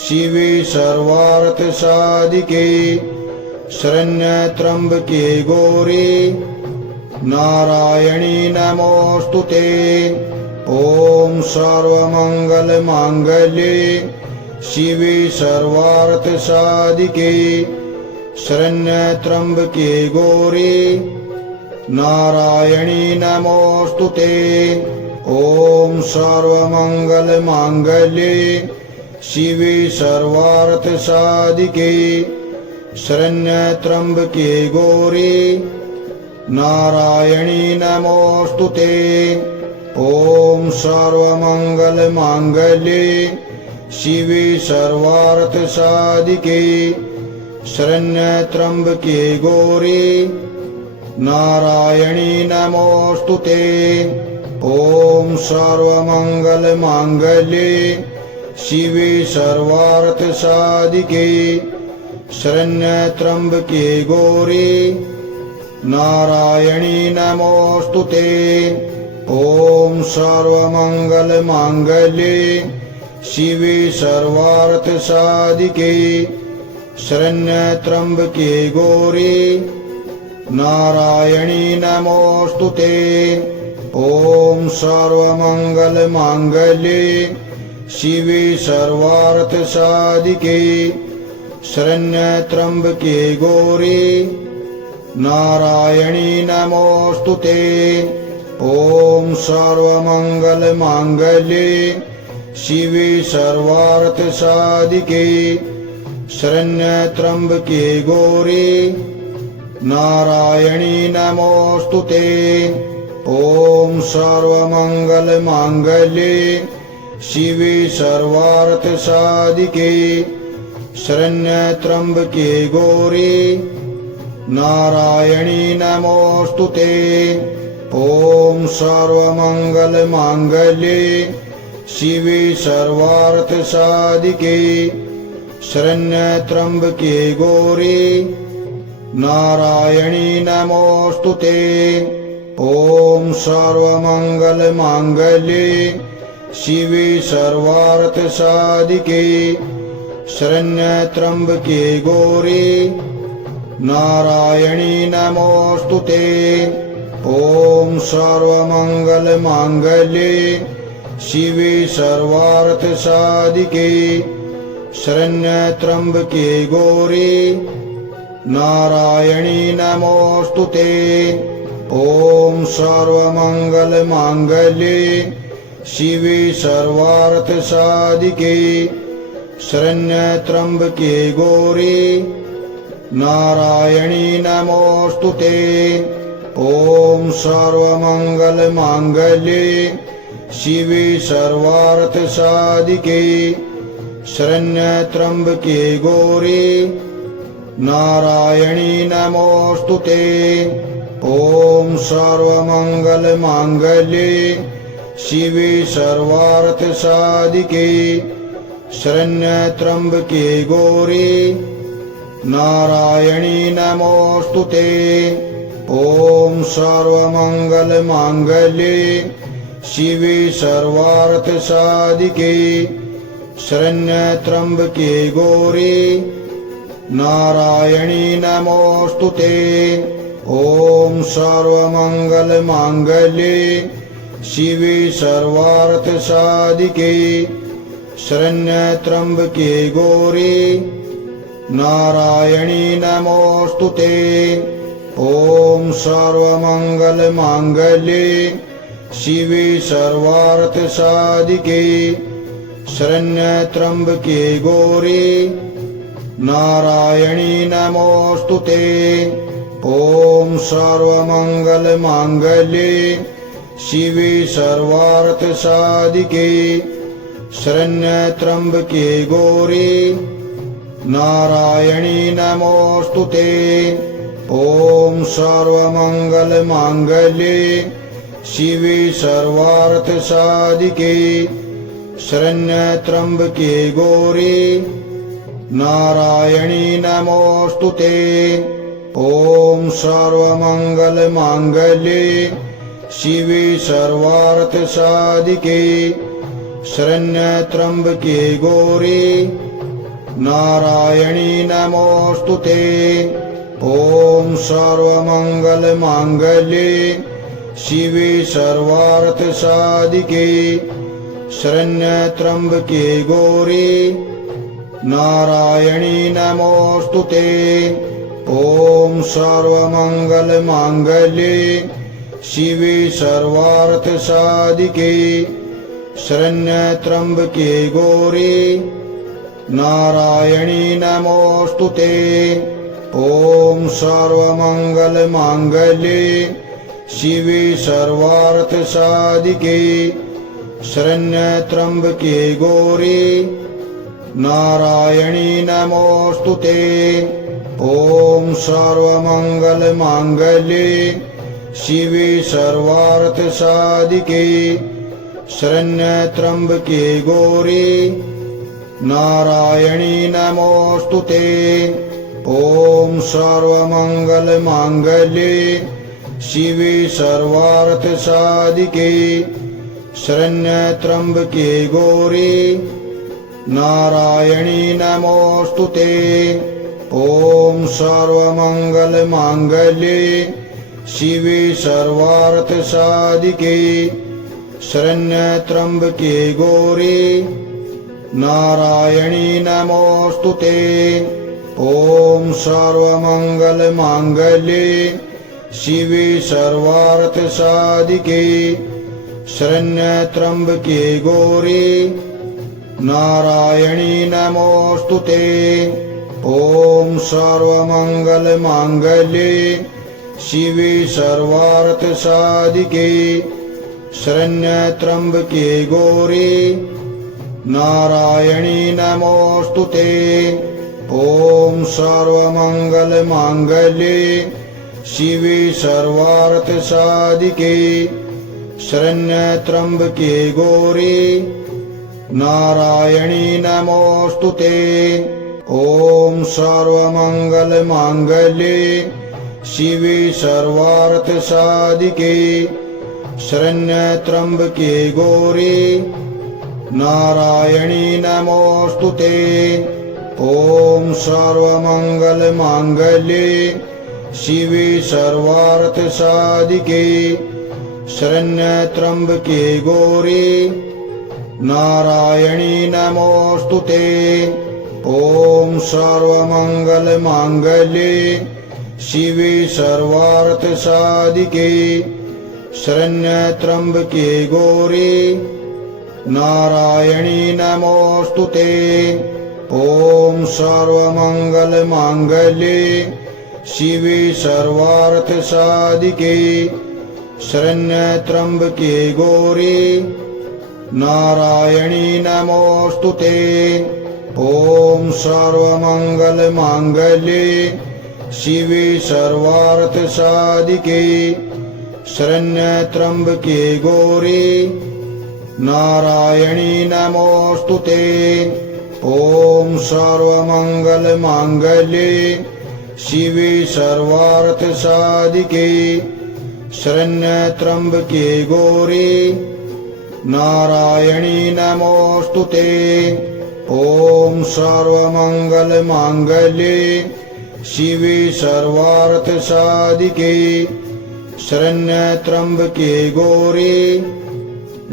शिवे सर्वार्थसाधिके शरण्यत्र्यंबके गौरी नारायणी नमोस्तुते। ॐ सर्वमङ्गलमाङ्गल्ये शिवे सर्वार्थसाधिके शरण्यत्र्यंबके गौरी नारायणी नमोस्तुते। ॐ सर्वमङ्गलमाङ्गल्ये शिवे सर्वार्थसाधिके शरण्यत्र्यंबके गौरी नारायणी नमोस्तुते। ॐ सर्वमङ्गलमाङ्गल्ये शिवे सर्वार्थसाधिके शरण्यत्र्यंबके गौरी नारायणी नमोस्तुते। ॐ सर्वमङ्गलमाङ्गल्ये शिवे सर्वार्थसाधिके शरण्यत्र्यंबके गौरी नारायणी नमोस्तुते। ॐ सर्वमङ्गलमाङ्गल्ये शिवे सर्वार्थसाधिके शरण्यत्र्यंबके गौरी नारायणी नमोस्तुते। ॐ सर्वमङ्गलमाङ्गल्ये शिवे सर्वार्थसाधिके शरण्यत्र्यंबके गौरी नारायणी नमोस्तुते। ॐ सर्वमङ्गलमाङ्गल्ये शिवे सर्वार्थसाधिके शरण्यत्र्यंबके गौरी नारायणी नमोस्तुते। ॐ सर्वमङ्गलमाङ्गल्ये शिवे सर्वार्थसाधिके शरण्यत्र्यंबके गौरी नारायणी नमोस्तुते। ॐ सर्वमङ्गलमाङ्गल्ये शिवे सर्वार्थसाधिके शरण्यत्र्यंबके गौरी नारायणी नमोस्तुते। ॐ सर्वमङ्गलमाङ्गल्ये शिवे सर्वार्थसाधिके शरण्यत्र्यंबके गौरी नारायणी नमोस्तुते। ॐ सर्वमङ्गलमाङ्गल्ये शिवे सर्वार्थसाधिके शरण्यत्र्यंबके गौरी नारायणी नमोस्तुते। ॐ सर्वमङ्गलमाङ्गल्ये शिवे सर्वार्थसाधिके शरण्यत्र्यंबके गौरी नारायणी नमोस्तुते। ॐ सर्वमङ्गलमाङ्गल्ये शिवे सर्वार्थसाधिके शरण्यत्र्यंबके गौरी नारायणी नमोस्तुते। ॐ सर्वमङ्गलमाङ्गल्ये शिवे सर्वार्थसाधिके शरण्यत्र्यंबके गौरी नारायणी नमोस्तुते। ॐ सर्वमङ्गलमाङ्गल्ये शिवे सर्वार्थसाधिके शरण्यत्र्यंबके गौरी नारायणी नमोस्तुते। ॐ सर्वमङ्गलमाङ्गल्ये शिवे सर्वार्थसाधिके शरण्यत्र्यंबके गौरी नारायणी नमोस्तुते। ॐ सर्वमङ्गलमाङ्गल्ये शिवे सर्वार्थसाधिके शरण्यत्र्यंबके गौरी नारायणी नमोस्तुते। ॐ सर्वमङ्गलमाङ्गल्ये शिवे सर्वार्थसाधिके शरण्यत्र्यंबके गौरी नारायणी नमोस्तुते। ॐ सर्वमङ्गलमाङ्गल्ये शिवे सर्वार्थसाधिके शरण्यत्र्यंबके गौरी नारायणी नमोस्तुते। ॐ सर्वमङ्गलमाङ्गल्ये शिवे सर्वार्थसाधिके शरण्यत्र्यंबके गौरी नारायणी नमोस्तुते। ॐ सर्वमङ्गलमाङ्गल्ये शिवे सर्वार्थसाधिके शरण्यत्र्यंबके गौरी नारायणी नमोस्तुते। ॐ सर्वमङ्गलमाङ्गल्ये शिवे सर्वार्थसाधिके शरण्यत्र्यंबके गौरी नारायणी नमोस्तुते। ॐ सर्वमङ्गलमाङ्गल्ये शिवे सर्वार्थसाधिके शरण्यत्र्यंबके गौरी नारायणी नमोस्तुते। ॐ सर्वमङ्गलमाङ्गल्ये शिवे सर्वार्थसाधिके शरण्यत्र्यंबके गौरी नारायणी नमोस्तुते। ॐ सर्वमङ्गलमाङ्गल्ये शिवे सर्वार्थसाधिके शरण्यत्र्यंबके गौरी नारायणी नमोस्तुते। ॐ सर्वमङ्गलमाङ्गल्ये शिवे सर्वार्थसाधिके शरण्यत्र्यंबके गौरी नारायणी नमोस्तुते। ॐ सर्वमङ्गलमाङ्गल्ये शिवे सर्वार्थसाधिके शरण्यत्र्यंबके गौरी नारायणी नमोस्तुते। ॐ सर्वमङ्गलमाङ्गल्ये शिवे सर्वार्थसाधिके शरण्यत्र्यंबके गौरी नारायणी नमोस्तुते। ॐ सर्वमङ्गलमाङ्गल्ये शिवे सर्वार्थसाधिके शरण्यत्र्यंबके गौरी नारायणी नमोस्तुते। ॐ सर्वमङ्गलमाङ्गल्ये शिवे सर्वार्थसाधिके शरण्यत्र्यंबके गौरी नारायणी नमोस्तुते। ॐ सर्वमङ्गलमाङ्गल्ये शिवे सर्वार्थसाधिके शरण्यत्र्यम्बके गौरी नारायणी नमोऽस्तुते। ॐ सर्वमङ्गलमाङ्गल्ये शिवे सर्वार्थसाधिके शरण्यत्र्यम्बके गौरी नारायणी नमोऽस्तुते। ॐ सर्वमङ्गलमाङ्गल्ये शिवे सर्वार्थसाधिके शरण्यत्र्यम्बके गौरी नारायणी नमोऽस्तुते। ॐ सर्वमङ्गलमाङ्गल्ये शिवे सर्वार्थसाधिके शरण्यत्र्यम्बके गौरी नारायणी नमोऽस्तुते। ॐ सर्वमङ्गलमाङ्गल्ये शिवे सर्वार्थसाधिके शरण्यत्र्यम्बके गौरी नारायणी नमोऽस्तुते। ॐ सर्वमङ्गलमाङ्गल्ये शिवे सर्वार्थसाधिके शरण्यत्र्यम्बके गौरी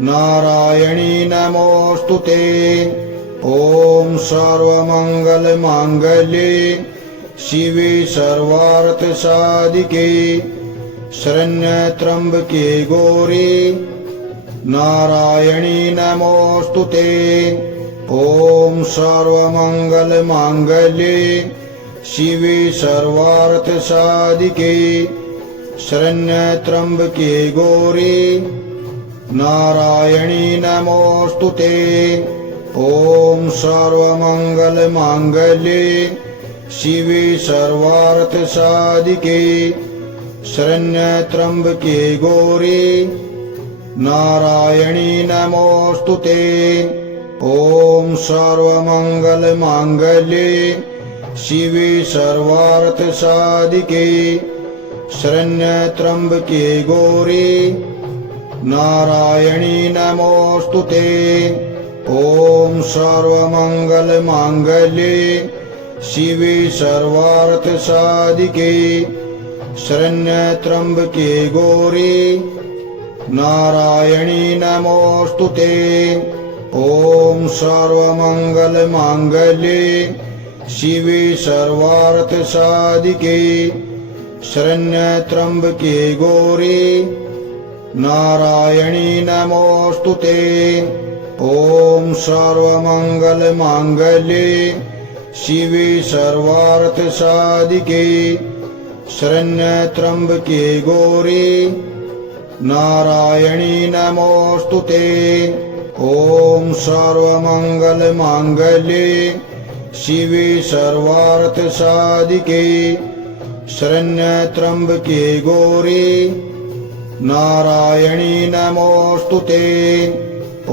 नारायणी नमोऽस्तुते। ॐ सर्वमङ्गलमाङ्गल्ये शिवे सर्वार्थसाधिके शरण्यत्र्यम्बके गौरी नारायणी नमोऽस्तुते। ॐ सर्वमङ्गलमाङ्गल्ये शिवे सर्वार्थसाधिके शरण्यत्र्यम्बके गौरी नारायणी नमोऽस्तुते। ॐ सर्वमङ्गलमाङ्गल्ये शिवे सर्वार्थसाधिके शरण्यत्र्यम्बके गौरी नारायणी नमोऽस्तुते। ॐ सर्वमङ्गलमाङ्गल्ये शिवे सर्वार्थसाधिके शरण्यत्र्यम्बके गौरी नारायणी नमोऽस्तुते। ॐ सर्वमङ्गलमाङ्गल्ये शिवे सर्वार्थसाधिके शरण्यत्र्यम्बके गौरी नारायणी नमोऽस्तुते। ॐ सर्वमङ्गलमाङ्गल्ये शिवे सर्वार्थसाधिके शरण्यत्र्यम्बके गौरी नारायणी नमोऽस्तुते। ॐ सर्वमङ्गलमाङ्गल्ये शिवे सर्वार्थसाधिके शरण्यत्र्यम्बके गौरी नारायणी नमोऽस्तुते। ॐ सर्वमङ्गलमाङ्गल्ये शिवे सर्वार्थसाधिके शरण्यत्र्यम्बके गौरी नारायणी नमोऽस्तुते। ॐ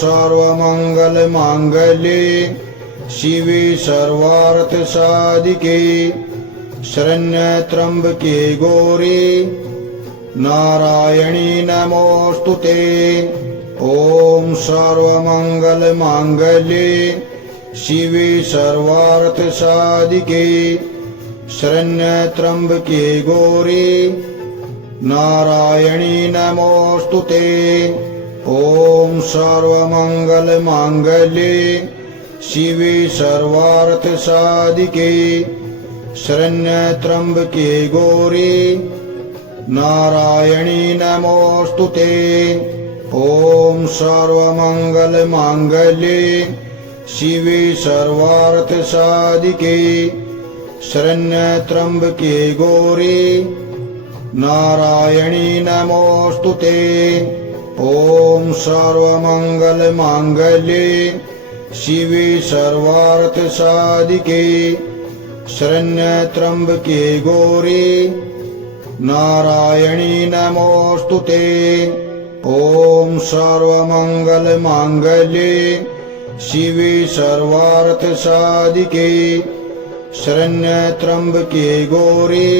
सर्वमङ्गलमाङ्गल्ये शिवे सर्वार्थसाधिके शरण्यत्र्यम्बके गौरी नारायणी नमोऽस्तुते। ॐ सर्वमङ्गलमाङ्गल्ये शिवे सर्वार्थसाधिके शरण्यत्र्यम्बके गौरी नारायणी नमोऽस्तुते। ॐ सर्वमङ्गलमाङ्गल्ये शिवे सर्वार्थसाधिके शरण्यत्र्यम्बके गौरी नारायणी नमोऽस्तुते। ॐ सर्वमङ्गलमाङ्गल्ये शिवे सर्वार्थसाधिके शरण्यत्र्यम्बके गौरी नारायणी नमोऽस्तुते। ॐ सर्वमङ्गलमाङ्गल्ये शिवे सर्वार्थसाधिके शरण्यत्र्यम्बके गौरी नारायणी नमोऽस्तुते। ॐ सर्वमङ्गलमाङ्गल्ये शिवे सर्वार्थसाधिके शरण्यत्र्यम्बके गौरी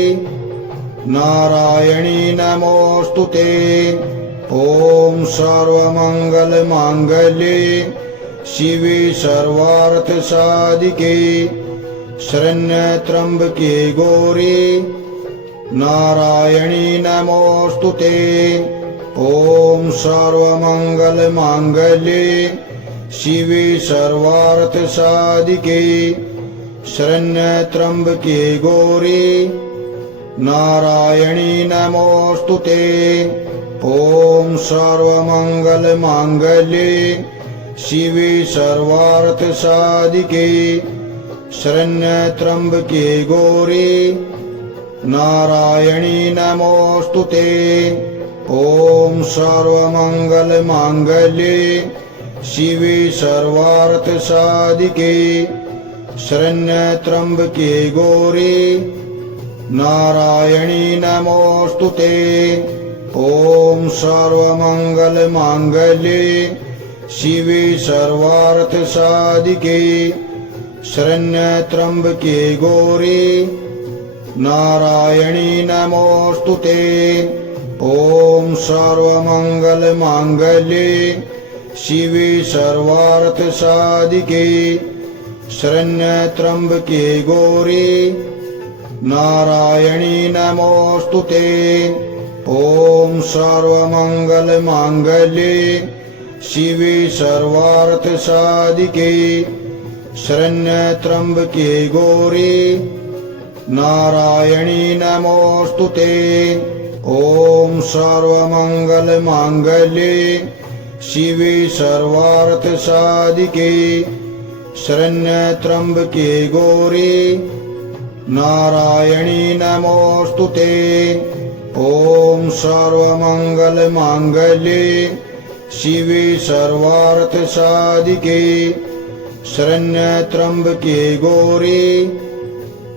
नारायणी नमोऽस्तुते। ॐ सर्वमङ्गलमाङ्गल्ये शिवे सर्वार्थसाधिके शरण्यत्र्यंबके गौरी नारायणी नमोस्तुते। ॐ सर्वमङ्गलमाङ्गल्ये शिवे सर्वार्थसाधिके शरण्यत्र्यंबके गौरी नारायणी नमोस्तुते। ॐ सर्वमङ्गलमाङ्गल्ये शिवे सर्वार्थसाधिके शरण्यत्र्यंबके गौरी नारायणी नमोस्तुते। ॐ सर्वमङ्गलमाङ्गल्ये शिवे सर्वार्थसाधिके शरण्यत्र्यंबके गौरी नारायणी नमोस्तुते। ॐ सर्वमङ्गलमाङ्गल्ये शिवे सर्वार्थसाधिके शरण्यत्र्यंबके गौरी नारायणी नमोस्तुते। ॐ सर्वमङ्गलमाङ्गल्ये शिवे सर्वार्थसाधिके शरण्यत्र्यंबके गौरी नारायणी नमोस्तुते। ॐ सर्वमङ्गलमाङ्गल्ये शिवे सर्वार्थसाधिके शरण्यत्र्यंबके गौरी नारायणी नमोस्तुते। ॐ सर्वमङ्गलमाङ्गल्ये शिवे सर्वार्थसाधिके शरण्यत्र्यंबके गौरी नारायणी नमोस्तुते। ॐ सर्वमङ्गलमाङ्गल्ये शिवे सर्वार्थसाधिके शरण्यत्र्यंबके गौरी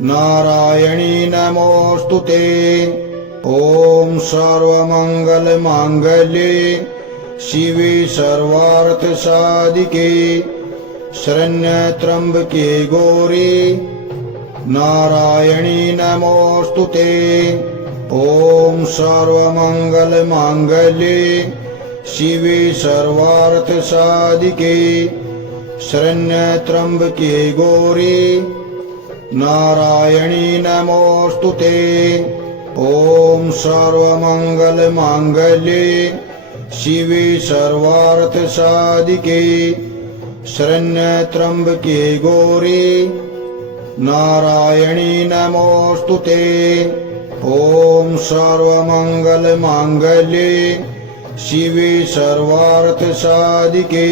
नारायणी नमोस्तुते। ॐ सर्वमङ्गलमाङ्गल्ये शिवे सर्वार्थसाधिके शरण्यत्र्यंबके गौरी नारायणी नमोस्तुते। ॐ सर्वमङ्गलमाङ्गल्ये शिवे सर्वार्थसाधिके शरण्यत्र्यंबके गौरी नारायणी नमोस्तुते। ॐ सर्वमङ्गलमाङ्गल्ये शिवे सर्वार्थसाधिके शरण्यत्र्यंबके गौरी नारायणी नमोस्तुते। ॐ सर्वमङ्गलमाङ्गल्ये शिवे सर्वार्थसाधिके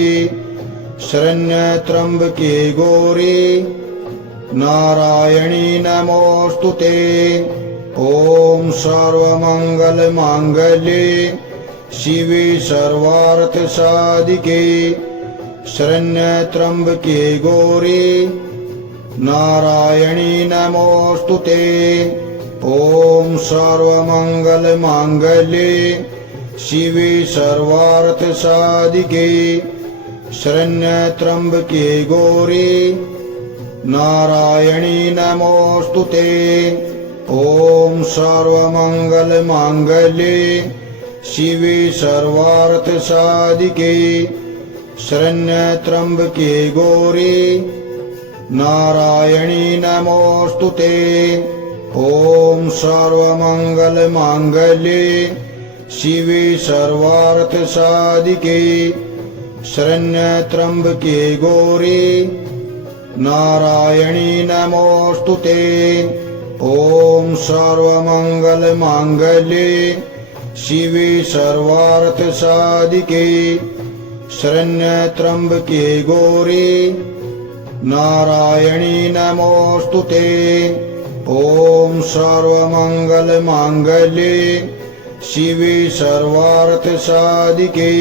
शरण्यत्र्यंबके गौरी नारायणी नमोस्तुते। ॐ सर्वमङ्गलमाङ्गल्ये शिवे सर्वार्थसाधिके शरण्यत्र्यंबके गौरी नारायणी नमोस्तुते। ॐ सर्वमङ्गलमाङ्गल्ये शिवे सर्वार्थसाधिके शरण्यत्र्यंबके गौरी नारायणी नमोस्तुते। ॐ सर्वमङ्गलमाङ्गल्ये शिवे सर्वार्थसाधिके शरण्यत्र्यंबके गौरी नारायणी नमोस्तुते। ॐ सर्वमङ्गलमाङ्गल्ये शिवे सर्वार्थसाधिके शरण्यत्र्यंबके गौरी नारायणी नमोस्तुते। ॐ सर्वमङ्गलमाङ्गल्ये शिवे सर्वार्थसाधिके शरण्यत्र्यंबके गौरी नारायणी नमोस्तुते। ॐ सर्वमङ्गलमाङ्गल्ये शिवे सर्वार्थसाधिके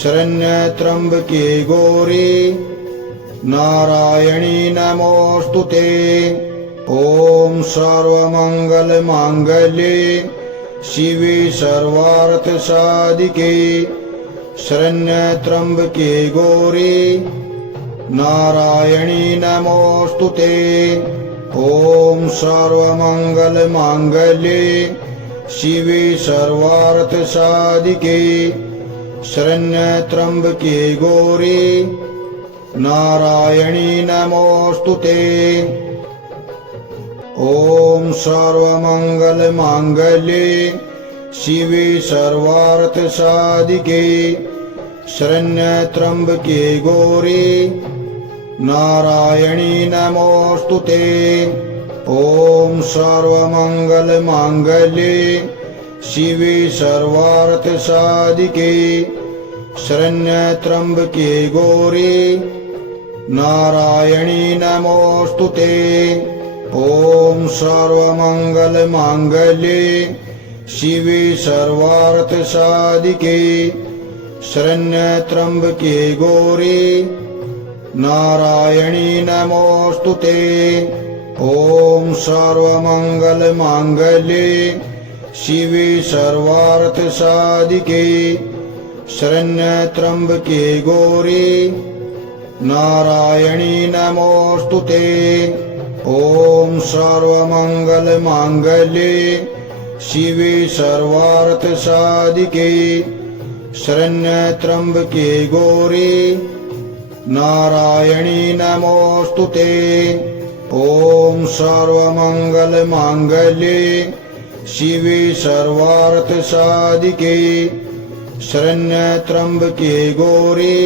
शरण्यत्र्यंबके गौरी नारायणी नमोस्तुते। ॐ सर्वमङ्गलमाङ्गल्ये शिवे सर्वार्थसाधिके शरण्यत्र्यंबके गौरी नारायणी नमोस्तुते। ॐ सर्वमङ्गलमाङ्गल्ये शिवे सर्वार्थसाधिके शरण्यत्र्यंबके गौरी नारायणी नमोऽस्तु ते। ॐ सर्वमङ्गलमाङ्गल्ये शिवे सर्वार्थसाधिके शरण्यत्र्यम्बके गौरी नारायणी नमोऽस्तु ते। ॐ सर्वमङ्गलमाङ्गल्ये शिवे सर्वार्थसाधिके शरण्यत्र्यम्बके गौरी नारायणी नमोऽस्तु ते। ॐ सर्वमङ्गलमाङ्गल्ये शिवे सर्वार्थसाधिके शरण्यत्र्यम्बके गौरी नारायणी नमोऽस्तु ते। ॐ सर्वमङ्गलमाङ्गल्ये शिवे सर्वार्थसाधिके शरण्यत्र्यम्बके गौरी नारायणी नमोऽस्तु ते। ॐ सर्वमङ्गलमाङ्गल्ये शिवे सर्वार्थसाधिके शरण्यत्र्यम्बके गौरी नारायणी नमोऽस्तु ते। ॐ सर्वमङ्गलमाङ्गल्ये शिवे सर्वार्थसाधिके शरण्यत्र्यम्बके गौरी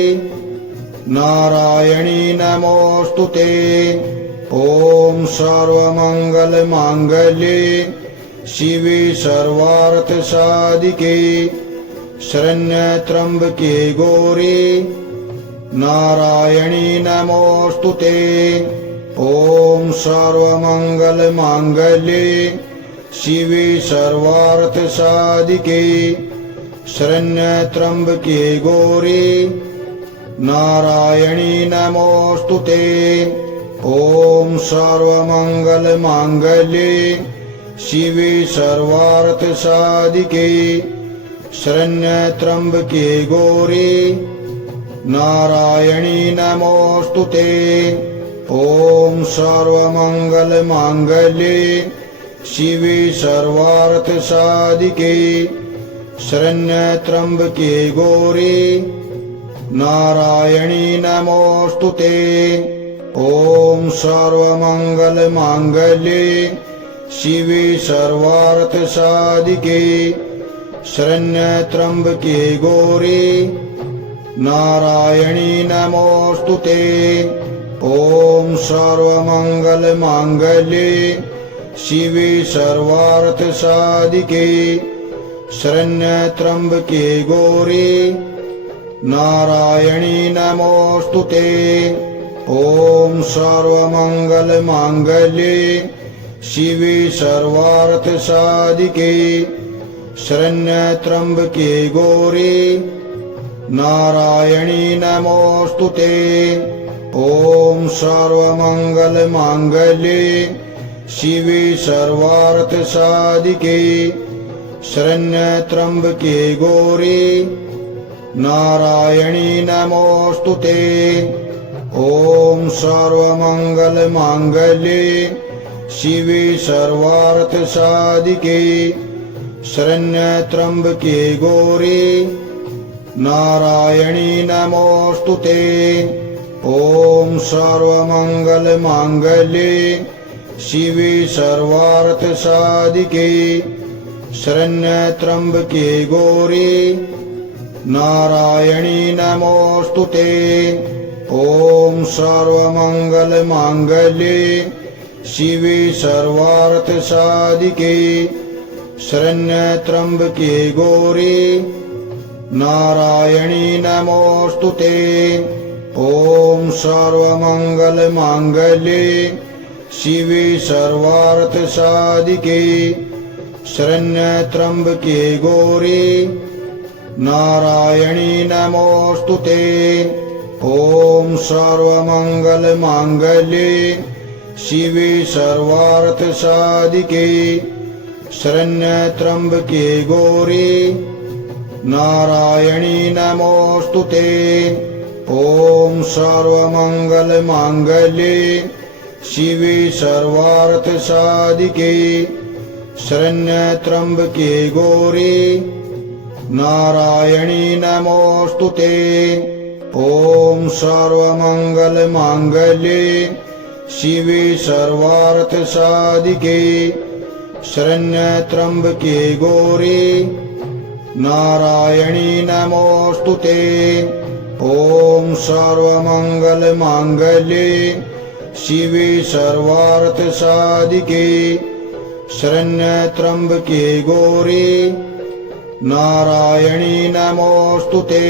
नारायणी नमोऽस्तु ते। ॐ सर्वमङ्गलमाङ्गल्ये शिवे सर्वार्थसाधिके शरण्यत्र्यम्बके गौरी नारायणी नमोऽस्तु ते। ॐ सर्वमङ्गलमाङ्गल्ये शिवे सर्वार्थसाधिके शरण्यत्र्यम्बके गौरी नारायणी नमोऽस्तु ते। ॐ सर्वमङ्गलमाङ्गल्ये शिवे सर्वार्थसाधिके शरण्यत्र्यम्बके गौरी नारायणी नमोऽस्तु ते। ॐ सर्वमङ्गलमाङ्गल्ये शिवे सर्वार्थसाधिके शरण्यत्र्यम्बके गौरी नारायणी नमोऽस्तु ते। ॐ सर्वमङ्गलमाङ्गल्ये शिवे सर्वार्थसाधिके शरण्यत्र्यम्बके गौरी नारायणी नमोऽस्तु ते। ॐ सर्वमङ्गलमाङ्गल्ये शिवे सर्वार्थसाधिके शरण्यत्र्यम्बके गौरी नारायणी नमोऽस्तु ते। ॐ सर्वमङ्गलमाङ्गल्ये शिवे सर्वार्थसाधिके शरण्यत्र्यम्बके गौरी नारायणी नमोऽस्तु ते। ॐ सर्वमङ्गलमाङ्गल्ये शिवे सर्वार्थसाधिके शरण्यत्र्यम्बके गौरी नारायणी नमोऽस्तु ते। ॐ सर्वमङ्गलमाङ्गल्ये शिवे सर्वार्थसाधिके शरण्यत्र्यम्बके गौरी नारायणी नमोऽस्तु ते। ॐ सर्वमङ्गलमाङ्गल्ये शिवे सर्वार्थसाधिके शरण्यत्र्यम्बके गौरी नारायणी नमोऽस्तु ते। ॐ सर्वमङ्गलमाङ्गल्ये शिवे सर्वार्थसाधिके शरण्यत्र्यम्बके गौरी नारायणी नमोऽस्तु ते। ॐ सर्वमङ्गलमाङ्गल्ये शिवे सर्वार्थसाधिके शरण्यत्र्यम्बके गौरी नारायणी नमोऽस्तु ते। ॐ सर्वमङ्गलमाङ्गल्ये शिवे सर्वार्थसाधिके शरण्यत्र्यम्बके गौरी नारायणी नमोऽस्तु ते। ॐ सर्वमङ्गलमाङ्गल्ये शिवे सर्वार्थसाधिके शरण्यत्र्यम्बके गौरी नारायणी नमोऽस्तु ते। ॐ सर्वमङ्गलमाङ्गल्ये शिवे सर्वार्थसाधिके शरण्यत्र्यम्बके गौरी नारायणी नमोऽस्तु ते। ॐ सर्वमङ्गलमाङ्गल्ये शिवे सर्वार्थसाधिके शरण्यत्र्यम्बके गौरी नारायणी नमोऽस्तु ते।